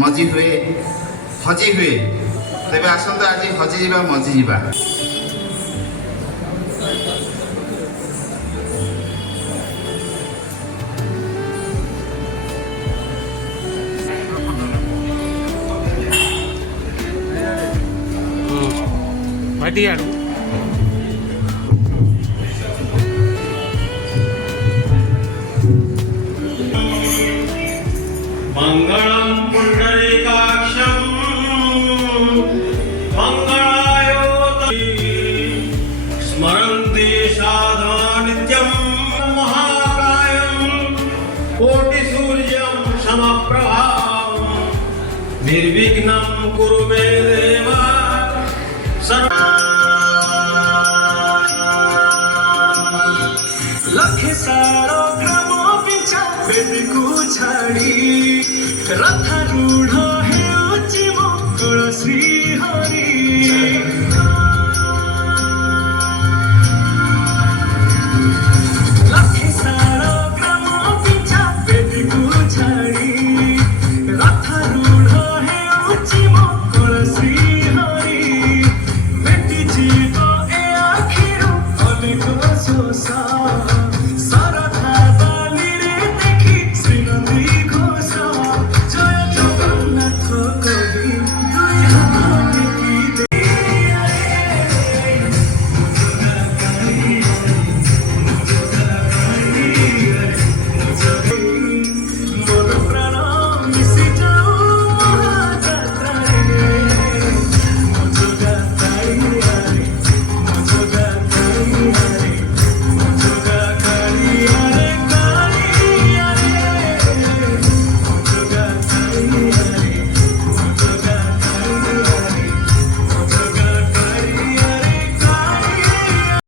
मजी हुए हजी हुए तेरे आसत आज हजिजा मजिजा Matiar. मंगलम पुंडरीकाक्षम मंगलायोतरी स्मरन्ति साधना नित्यं महाकायं कोटिसूर्यं समप्रभा निर्विघ्नं कुरु मे देव लखे सारो ग्राम पिछा वेद को छाड़ी रथ रूढ़ हेउची मंगल श्री